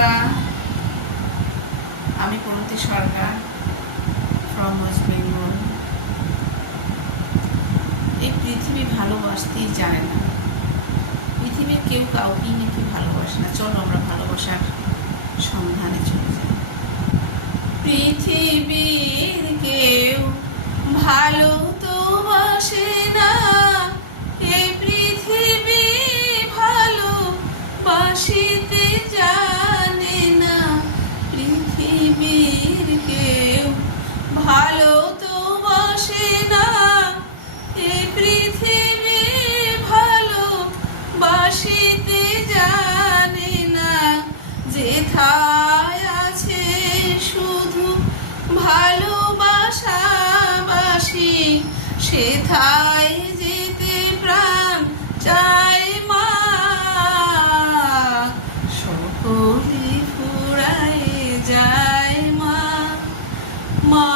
বন্ধুরা, আমি প্রণতি সরকার from West Bengal. এই পৃথিবী ভালোবাসতেই জানে না, পৃথিবীর কেউ কাউকেই নাকি ভালোবাসে না। চলো আমরা ভালোবাসার সন্ধানে চলে যাই। পৃথিবীর কেউ ভালো তো বাসে না, এই পৃথিবী ভালো বাসিতে জানে না। পৃথিবীর কেউ ভালো তো বাসে না, এই পৃথিবী ভালো বাসিতে জানে না। যেথায় আছে শুধু ভালোবাসাবাসি, সেথায় যেতে প্রাণ চায় মা। সকলে ফুরায় যায় মা, মা।